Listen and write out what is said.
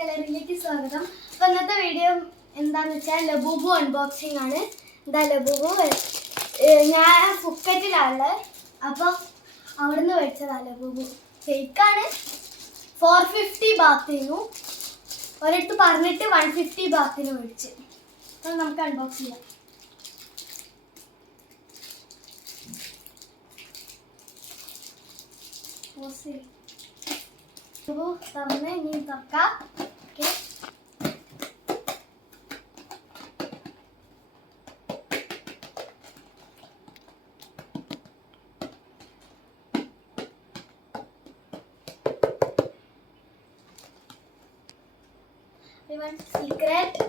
ഗാലറിയിലേക്ക് സ്വാഗതം. അപ്പോൾ ഇന്നത്തെ വീഡിയോ എന്താണെന്ന് വെച്ചാൽ ലബൂബു അൺബോക്സിംഗ് ആണ്. എന്താ ലബൂബു ഞാൻ ഫുക്കറ്റിലാണ്, അപ്പോൾ അവിടെ നിന്ന് മേടിച്ചതാണ്. ലബൂബു ഫേക്കാണ്. 450 ബാത്തിനു ഒരിടത്ത് പറഞ്ഞിട്ട് 150 ബാത്തിന് മേടിച്ച്. അപ്പോൾ നമുക്ക് അൺബോക്സ് ചെയ്യാം. തുറന്ന് ഇനി തുറക്കാം. Okay, secret